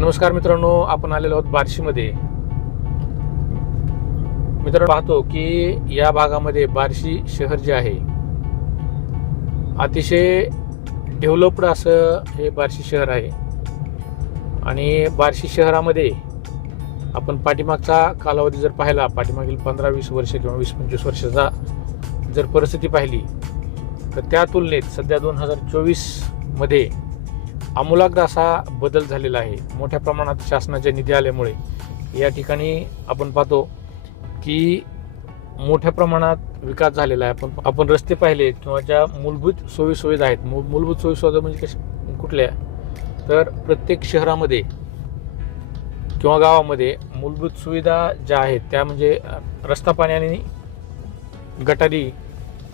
नमस्कार मित्रांनो आपण आलेलो आहोत बार्शीमध्ये. मित्रांनो पाहतो की या भागामध्ये बार्शी शहर जे आहे अतिशय डेव्हलप्ड असं हे बार्शी शहर आहे. आणि बार्शी शहरामध्ये आपण पाठीमागचा कालावधी जर पाहिला पाठीमागील पंधरा वीस वर्ष किंवा वीस पंचवीस वर्षाचा जर परिस्थिती पाहिली तर त्या तुलनेत सध्या दोन हजार चोवीसमध्ये आमूलाग्र असा बदल झालेला आहे. मोठ्या प्रमाणात शासनाच्या निधी आल्यामुळे या ठिकाणी आपण पाहतो की मोठ्या प्रमाणात विकास झालेला आहे. आपण आपण रस्ते पाहिले किंवा ज्या मूलभूत सोयीसुविधा आहेत मू- मूलभूत सोयीसुविधा म्हणजे कश कुठल्या? तर प्रत्येक शहरामध्ये किंवा गावामध्ये मूलभूत सुविधा ज्या आहेत त्या म्हणजे रस्ता पाण्याने गटारी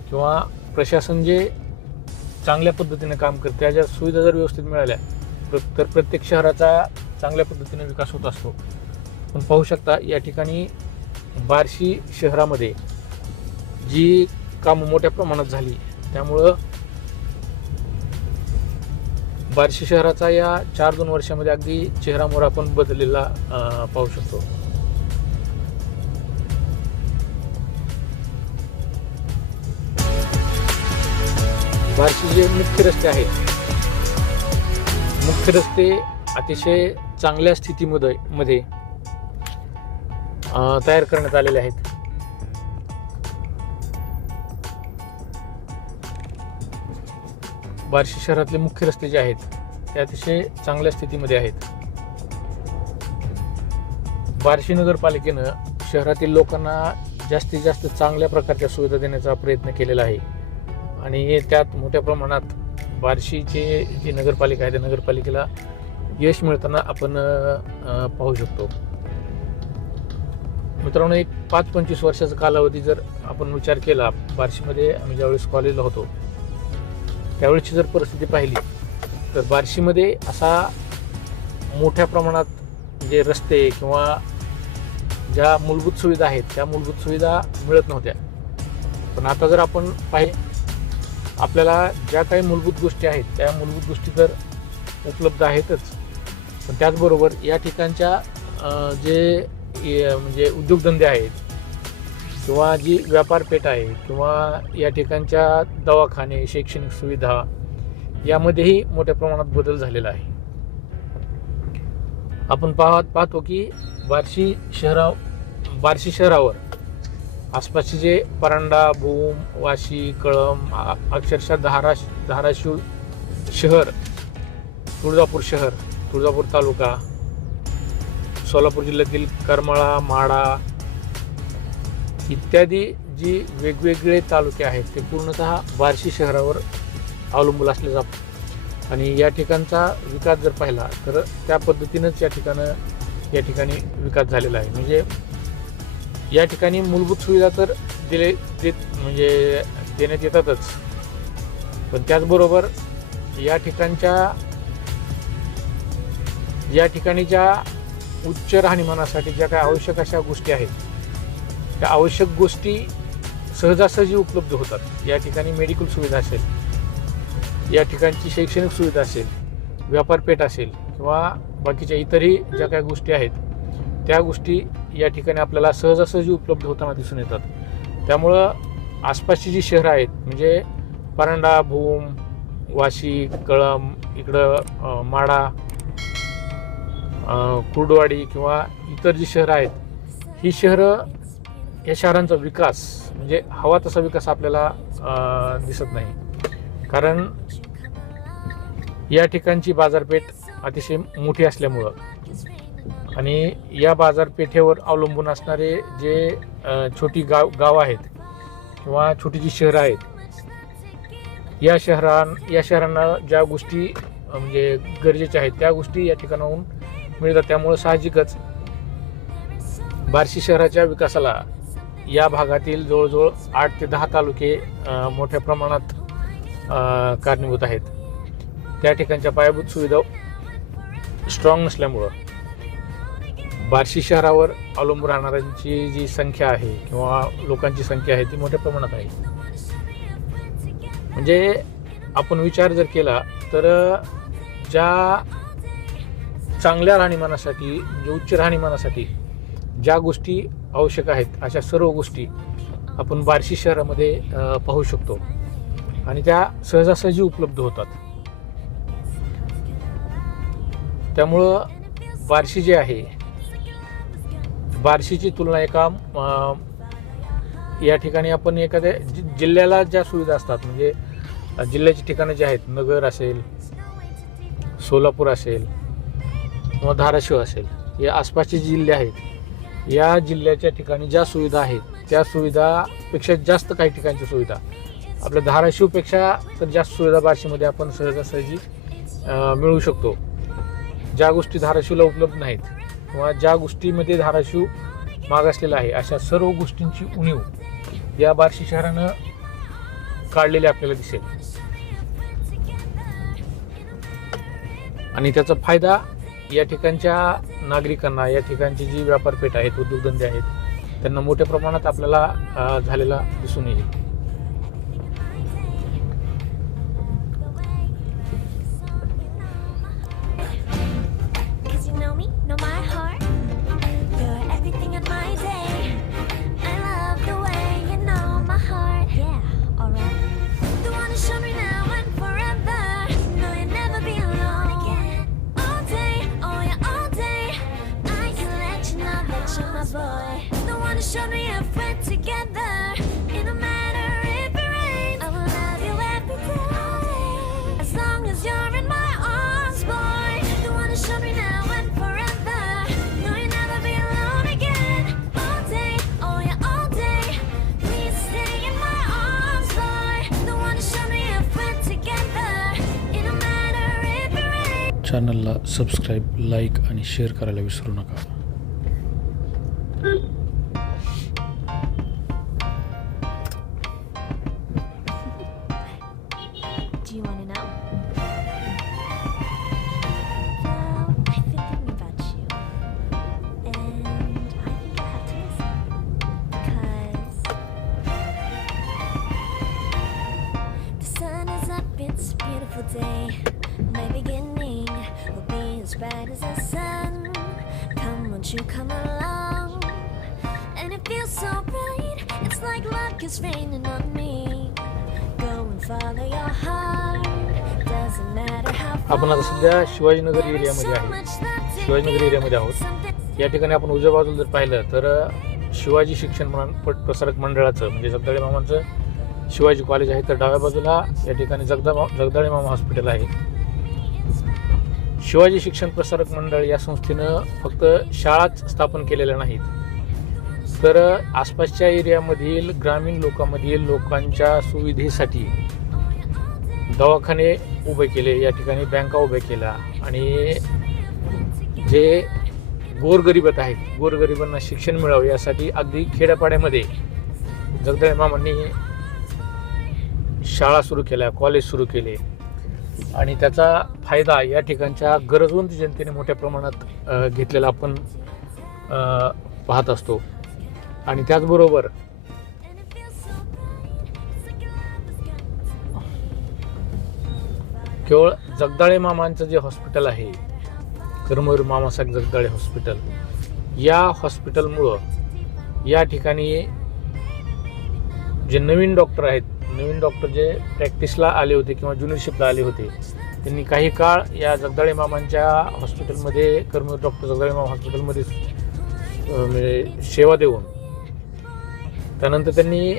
किंवा प्रशासन जे चांगल्या पद्धतीने काम करते. त्या ज्या सुविधा जर व्यवस्थित मिळाल्या तर प्रत्येक शहराचा चांगल्या पद्धतीने विकास होत असतो. पण पाहू शकता या ठिकाणी बार्शी शहरामध्ये जी कामं मोठ्या प्रमाणात झाली त्यामुळं बार्शी शहराचा या चार दोन वर्षामध्ये अगदी चेहरामोहर आपण बदललेला पाहू शकतो. बार्शी जे मुख्य रस्ते आहेत मुख्य रस्ते अतिशय चांगल्या स्थितीमध्ये मध्ये तयार करण्यात आलेले आहेत. बार्शी शहरातले मुख्य रस्ते जे आहेत ते अतिशय चांगल्या स्थितीमध्ये आहेत. बार्शी नगरपालिकेनं शहरातील लोकांना जास्तीत जास्त चांगल्या प्रकारच्या सुविधा देण्याचा प्रयत्न केलेला आहे. आणि त्यात मोठ्या प्रमाणात बार्शीचे जी नगरपालिका आहे त्या नगरपालिकेला यश मिळताना आपण पाहू शकतो. मित्रांनो एक पाच पंचवीस वर्षाचा कालावधी जर आपण विचार केला बार्शीमध्ये आम्ही ज्यावेळेस कॉलेजला होतो त्यावेळेची जर परिस्थिती पाहिली तर बार्शीमध्ये असा मोठ्या प्रमाणात जे रस्ते किंवा ज्या मूलभूत सुविधा आहेत त्या मूलभूत सुविधा मिळत नव्हत्या. पण आता जर आपण पाहि आपल्याला ज्या काही मूलभूत गोष्टी आहेत त्या मूलभूत गोष्टी तर उपलब्ध आहेतच. पण त्याचबरोबर या ठिकाणच्या जे म्हणजे उद्योगधंदे आहेत किंवा जी व्यापारपेठ आहे किंवा या ठिकाणच्या दवाखाने शैक्षणिक सुविधा यामध्येही मोठ्या प्रमाणात बदल झालेला आहे. आपण पाहत पाहतो की बार्शी शहरा बार्शी शहरावर आसपासचे जे परांडा भूम वाशी कळम अक्षरशः धारा धाराशिव शहर तुळजापूर शहर तुळजापूर तालुका सोलापूर जिल्ह्यातील करमाळा माडा इत्यादी जी वेगवेगळे तालुके आहेत ते पूर्णतः बार्शी शहरावर अवलंबून असले जातात आणि या ठिकाणचा विकास जर पाहिला तर त्या पद्धतीनंच या ठिकाणं या ठिकाणी विकास झालेला आहे. म्हणजे या ठिकाणी मूलभूत सुविधा तर दिले देत म्हणजे देण्यात येतातच. पण त्याचबरोबर या ठिकाणच्या या ठिकाणी ज्या उच्च राहणीमानासाठी ज्या काय आवश्यक अशा गोष्टी आहेत त्या आवश्यक गोष्टी सहजासहजी उपलब्ध होतात. या ठिकाणी मेडिकल सुविधा असेल या ठिकाणची शैक्षणिक सुविधा असेल व्यापारपेठ असेल किंवा बाकीच्या इतरही ज्या काही गोष्टी आहेत त्या गोष्टी या ठिकाणी आपल्याला सहजासहजी उपलब्ध होताना दिसून येतात. त्यामुळं आसपासची जी शहरं आहेत म्हणजे परांडा भूम वाशी कळम इकडं माडा कुर्डवाडी किंवा इतर जी शहरं आहेत ही शहरं या शहरांचा विकास म्हणजे हवा तसा विकास आपल्याला दिसत नाही. कारण या ठिकाणची बाजारपेठ अतिशय मोठी असल्यामुळं आणि या बाजारपेठेवर अवलंबून असणारे जे छोटी गाव गाव आहेत किंवा छोटी जी शहरं आहेत या शहरां या शहरांना ज्या गोष्टी म्हणजे गरजेच्या आहेत त्या गोष्टी या ठिकाणाहून मिळतात. त्यामुळं साहजिकच बार्शी शहराच्या विकासाला या भागातील जवळजवळ आठ ते दहा तालुके मोठ्या प्रमाणात कारणीभूत आहेत. त्या ठिकाणच्या पायाभूत सुविधा स्ट्रॉंग नसल्यामुळं बार्शी शहरावर अवलंबून राहणाऱ्यांची जी संख्या आहे किंवा लोकांची संख्या आहे ती मोठ्या प्रमाणात आहे. म्हणजे आपण विचार जर केला तर ज्या चांगल्या राहणीमानासाठी म्हणजे उच्च राहणीमानासाठी ज्या गोष्टी आवश्यक आहेत अशा सर्व गोष्टी आपण बार्शी शहरामध्ये पाहू शकतो. आणि त्या सहजासहजी उपलब्ध होतात. त्यामुळं बार्शी जे आहे बार्शीची तुलना एका या ठिकाणी आपण एखाद्या जि- जिल्ह्याला ज्या सुविधा असतात म्हणजे जिल्ह्याची ठिकाणं जी आहेत नगर असेल सोलापूर असेल किंवा धाराशिव असेल या आसपासचे जिल्हे आहेत या जिल्ह्याच्या ठिकाणी ज्या सुविधा आहेत त्या सुविधापेक्षा जास्त काही ठिकाणच्या सुविधा. आपल्या धाराशिवपेक्षा तर जास्त सुविधा बार्शीमध्ये आपण सहजासहजी मिळवू मिळू शकतो. ज्या गोष्टी धाराशिवला उपलब्ध नाहीत किंवा ज्या गोष्टीमध्ये धाराशिव मागासलेला आहे अशा सर्व गोष्टींची उणीव या बार्शी शहरानं काढलेली आपल्याला दिसेल. आणि त्याचा फायदा या ठिकाणच्या नागरिकांना या ठिकाणची जी व्यापारपेठ आहेत उद्योगधंदे आहेत त्यांना मोठ्या प्रमाणात आपल्याला झालेला दिसून येईल. चॅनलला सबस्क्राईब लाईक आणि शेअर करायला विसरू नका Do you want to know? Well, I've been thinking about you. And I think I have to listen. Because the sun is up, it's a beautiful day. My beginning Will be as bright as the sun. Come, won't you come along? And it feels so right. It's like luck is raining on me. Go and follow your heart. Doesn't matter how आपण आता सध्या शिवाजीनगर एरियामध्ये आहे शिवाजीनगर एरियामध्ये आहोत या ठिकाणी आपण उजव्या बाजूला जर पाहिलं तर शिवाजी शिक्षण मं- प- प्रसारक मंडळाचं म्हणजे जगदाळे मामांचं शिवाजी कॉलेज आहे तर डाव्या बाजूला या ठिकाणी जगदा जगदाळे मामा हॉस्पिटल आहे शिवाजी शिक्षण प्रसारक मंडळ या संस्थेनं फक्त शाळाच स्थापन केलेल्या नाहीत. तर आसपासच्या एरियामधील ग्रामीण लोकांमधील लोकांच्या सुविधेसाठी दवाखाने उभे केले या ठिकाणी बँका उभ्या केल्या आणि जे गोरगरिबत आहेत गोरगरिबांना शिक्षण मिळावं यासाठी अगदी खेड्यापाड्यामध्ये जगदाळे मामांनी शाळा सुरू केल्या कॉलेज सुरू केले. आणि त्याचा फायदा या ठिकाणच्या गरजवंत जनतेने मोठ्या प्रमाणात घेतलेला आपण पाहत असतो. आणि त्याचबरोबर केवळ जगदाळे मामांचं जे हॉस्पिटल आहे कर्मवीर मामासाहेब जगदाळे हॉस्पिटल या हॉस्पिटलमुळं या ठिकाणी जे नवीन डॉक्टर आहेत नवीन डॉक्टर जे प्रॅक्टिसला आले होते किंवा ज्युनियरशिपला आले होते त्यांनी काही काळ या जगदाळे मामांच्या हॉस्पिटलमध्ये कर्मवीर डॉक्टर जगदाळे मामा हॉस्पिटलमध्ये म्हणजे सेवा देऊन त्यानंतर त्यांनी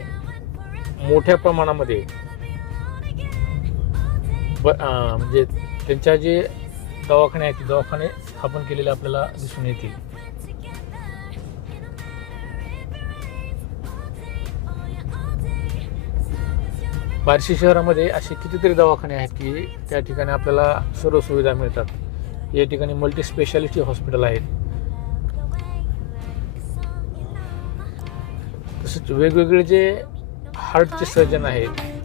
मोठ्या प्रमाणामध्ये ब म्हणजे त्यांच्या जे दवाखाने आहेत ते दवाखाने स्थापन केलेले आपल्याला दिसून येतील. बार्शी शहरामध्ये असे कितीतरी दवाखाने आहेत की त्या ठिकाणी आपल्याला सर्व सुविधा मिळतात. या ठिकाणी मल्टी स्पेशालिटी हॉस्पिटल आहेत. तसेच वेगवेगळे जे हार्टचे सर्जन आहेत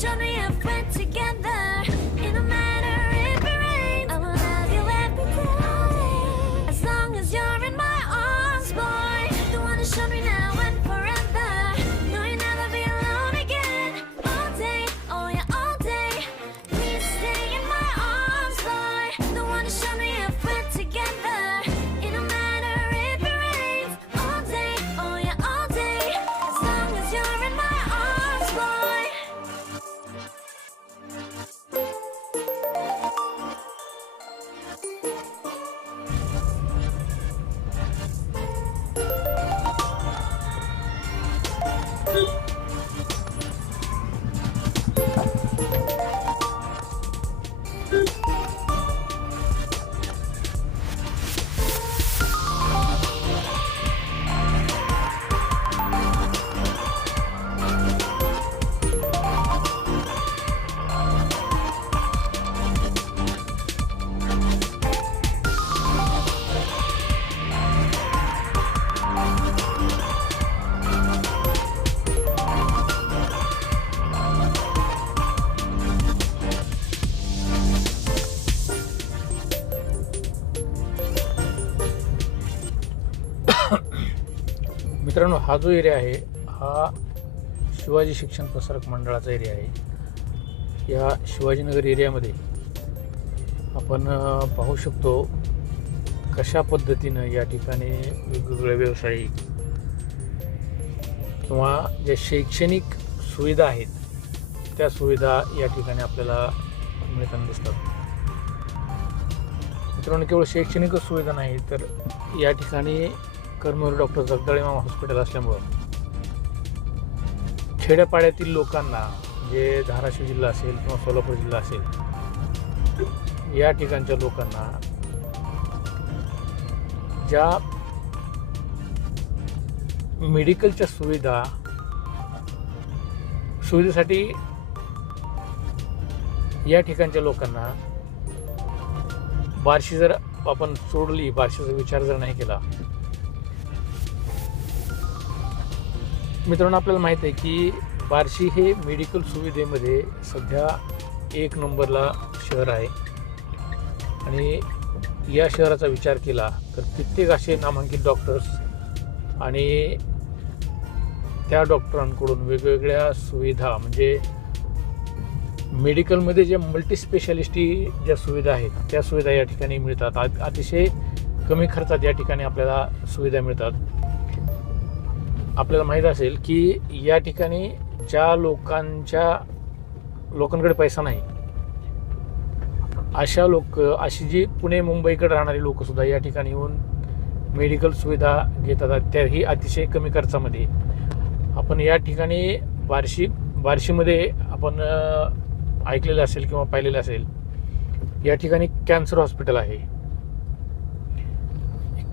show me if मित्रांनो हा जो एरिया आहे हा शिवाजी शिक्षण प्रसारक मंडळाचा एरिया आहे. या शिवाजीनगर एरियामध्ये आपण पाहू शकतो कशा पद्धतीनं या ठिकाणी वेगवेगळे व्यावसायिक किंवा ज्या शैक्षणिक सुविधा आहेत त्या सुविधा या ठिकाणी आपल्याला मिळताना दिसतात. मित्रांनो केवळ शैक्षणिकच सुविधा नाही तर या ठिकाणी कर्मवीर डॉक्टर जगदाळे हॉस्पिटल असल्यामुळं खेड्यापाड्यातील लोकांना जे धाराशिव जिल्हा असेल किंवा सोलापूर जिल्हा असेल या ठिकाणच्या लोकांना ज्या मेडिकलच्या सुविधा सुविधेसाठी या ठिकाणच्या लोकांना बार्शी जर आपण सोडली बार्शीचा विचार जर नाही केला मित्रांनो आपल्याला माहीत आहे की बार्शी हे मेडिकल सुविधेमध्ये सध्या एक नंबरला शहर आहे. आणि या शहराचा विचार केला तर कित्येक असे नामांकित डॉक्टर्स आणि त्या डॉक्टरांकडून वेगवेगळ्या सुविधा म्हणजे मेडिकलमध्ये जे मल्टीस्पेशालिस्टी ज्या सुविधा आहेत त्या सुविधा या ठिकाणी मिळतात. अतिशय कमी खर्चात या ठिकाणी आपल्याला सुविधा मिळतात. आपल्याला माहीत असेल की या ठिकाणी ज्या लोकांच्या लोकांकडे पैसा नाही अशा लोक अशी जी पुणे मुंबईकडे राहणारी लोकसुद्धा या ठिकाणी येऊन मेडिकल सुविधा घेतात त्याही अतिशय कमी खर्चामध्ये. आपण या ठिकाणी बार्शी बार्शीमध्ये आपण ऐकलेलं असेल किंवा पाहिलेलं असेल या ठिकाणी कॅन्सर हॉस्पिटल आहे.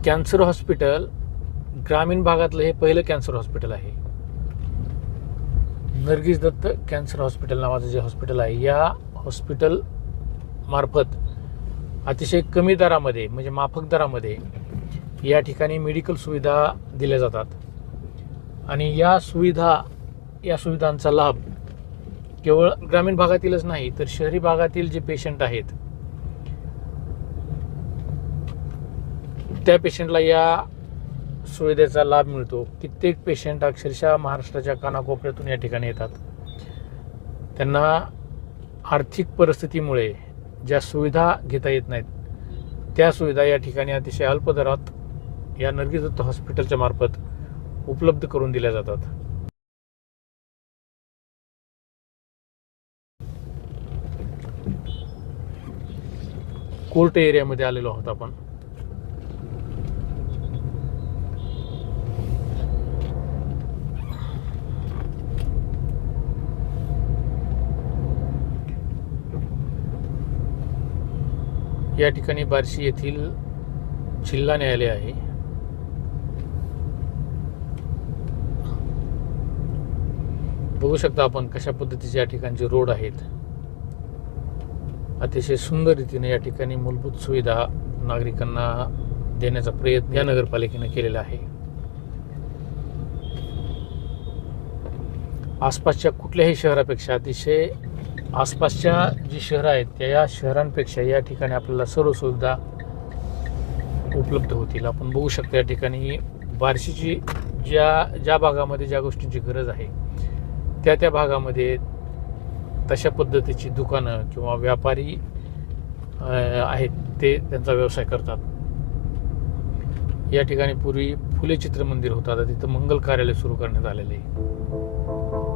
कॅन्सर हॉस्पिटल ग्रामीण भागातलं हे पहिलं कॅन्सर हॉस्पिटल आहे. नर्गिस दत्त कॅन्सर हॉस्पिटल नावाचं जे हॉस्पिटल आहे या हॉस्पिटल मार्फत अतिशय कमी दरामध्ये म्हणजे माफक दरामध्ये या ठिकाणी मेडिकल सुविधा दिल्या जातात. आणि या सुविधा या सुविधांचा लाभ केवळ ग्रामीण भागातीलच नाही तर शहरी भागातील जे पेशंट आहेत त्या पेशंटला या सुविधेचा लाभ मिळतो. कित्येक पेशंट अक्षरशः महाराष्ट्राच्या कानाकोपऱ्यातून या ठिकाणी येतात. त्यांना आर्थिक परिस्थितीमुळे ज्या सुविधा घेता येत नाहीत त्या सुविधा या ठिकाणी अतिशय अल्प दरात या नर्गिस हॉस्पिटलच्या मार्फत उपलब्ध करून दिल्या जातात. कोर्ट एरियामध्ये आलेलो आहोत आपण. या ठिकाणी बार्शी येथील जिल्हा न्यायालय आहे. बघू शकता आपण कशा पद्धतीचे या ठिकाणचे रोड आहेत. अतिशय सुंदर रीतीने या ठिकाणी मूलभूत सुविधा नागरिकांना देण्याचा प्रयत्न या नगरपालिकेने केलेला आहे. आसपासच्या कुठल्याही शहरापेक्षा अतिशय आसपासच्या जी शहरं आहेत त्या या शहरांपेक्षा या ठिकाणी आपल्याला सर्व सुविधा उपलब्ध होतील. आपण बघू शकतो या ठिकाणी बार्शीची ज्या ज्या भागामध्ये ज्या गोष्टींची गरज आहे त्या त्या भागामध्ये तशा पद्धतीची दुकानं किंवा व्यापारी आहेत ते त्यांचा व्यवसाय करतात. या ठिकाणी पूर्वी फुले चित्र मंदिर होतं आता तिथं मंगल कार्यालय सुरू करण्यात आलेलं आहे.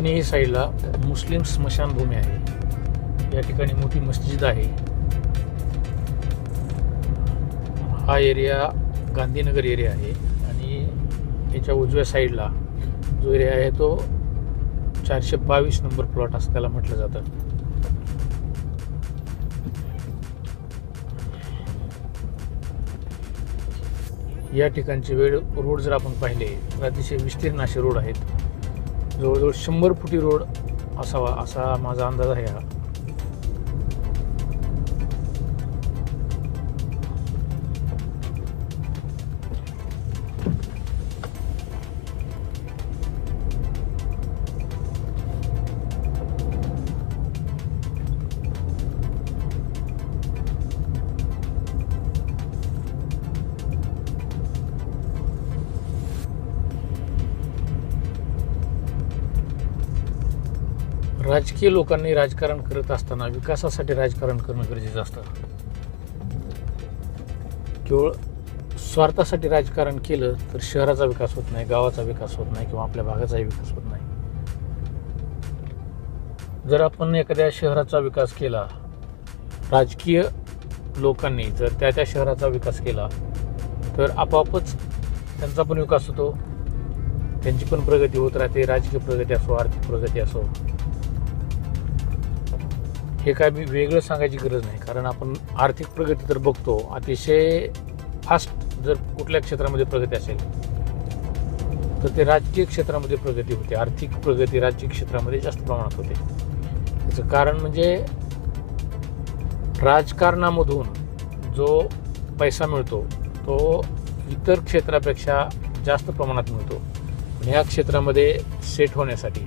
या दोन्ही साईडला मुस्लिम स्मशानभूमी आहे. या ठिकाणी मोठी मस्जिद आहे. हा एरिया गांधीनगर एरिया आहे आणि याच्या उजव्या साईडला जो एरिया आहे तो चारशे बावीस नंबर प्लॉट असं त्याला म्हटलं जातं. या ठिकाणची वेळ रोड जर आपण पाहिले तर अतिशय विस्तीर्ण असे रोड आहेत. जवळजवळ शंभर फुटी रोड असावा असा माझा अंदाज आहे हा. राजकीय लोकांनी राजकारण करत असताना विकासासाठी राजकारण करणं गरजेचं असतं. केवळ स्वार्थासाठी राजकारण केलं तर शहराचा विकास होत नाही गावाचा विकास होत नाही किंवा आपल्या भागाचाही विकास होत नाही. जर आपण एखाद्या शहराचा विकास केला राजकीय लोकांनी जर त्या त्या शहराचा विकास केला तर आपोआपच त्यांचा पण विकास होतो. त्यांची पण प्रगती होत राहते राजकीय प्रगती असो आर्थिक प्रगती असो. हे काय मी वेगळं सांगायची गरज नाही. कारण आपण आर्थिक प्रगती तर बघतो अतिशय फास्ट जर कुठल्या क्षेत्रामध्ये प्रगती असेल तर ते राजकीय क्षेत्रामध्ये प्रगती होते. आर्थिक प्रगती राजकीय क्षेत्रामध्ये जास्त प्रमाणात होते. त्याचं कारण म्हणजे राजकारणामधून जो पैसा मिळतो तो इतर क्षेत्रापेक्षा जास्त प्रमाणात मिळतो. आणि ह्या क्षेत्रामध्ये सेट होण्यासाठी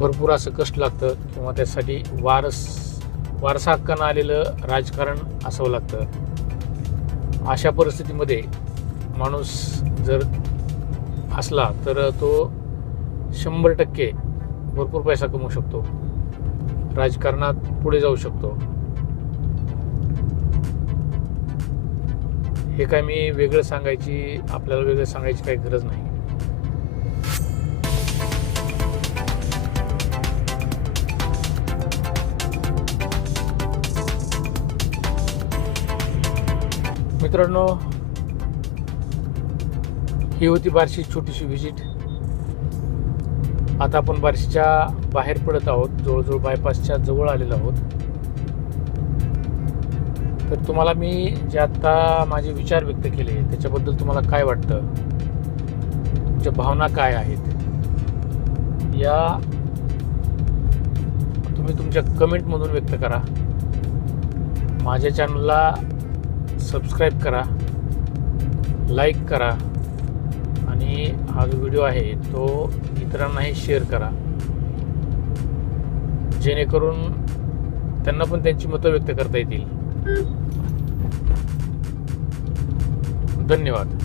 भरपूर असं कष्ट लागतं किंवा त्यासाठी वारस वारसा हक्कानं आलेलं राजकारण असावं लागतं. अशा परिस्थितीमध्ये माणूस जर असला तर तो शंभर टक्के भरपूर पैसा कमवू शकतो. राजकारणात पुढे जाऊ शकतो. हे काय मी वेगळं सांगायची आपल्याला वेगळं सांगायची काही गरज नाही. मित्रांनो ही होती बार्शी छोटीशी व्हिजिट आता आपण बार्शीच्या बाहेर पडत आहोत जवळजवळ बायपासच्या जवळ आलेलो आहोत. तर तुम्हाला मी जे आत्ता माझे विचार व्यक्त केले त्याच्याबद्दल तुम्हाला काय वाटतं? तुमच्या भावना काय आहेत? या तुम्ही तुमच्या कमेंटमधून व्यक्त करा. माझ्या चॅनलला सबस्क्राईब करा लाईक करा आणि हा जो व्हिडिओ आहे तो इतरांनाही शेअर करा. जेणेकरून त्यांना पण त्यांची मतं व्यक्त करता येतील. धन्यवाद.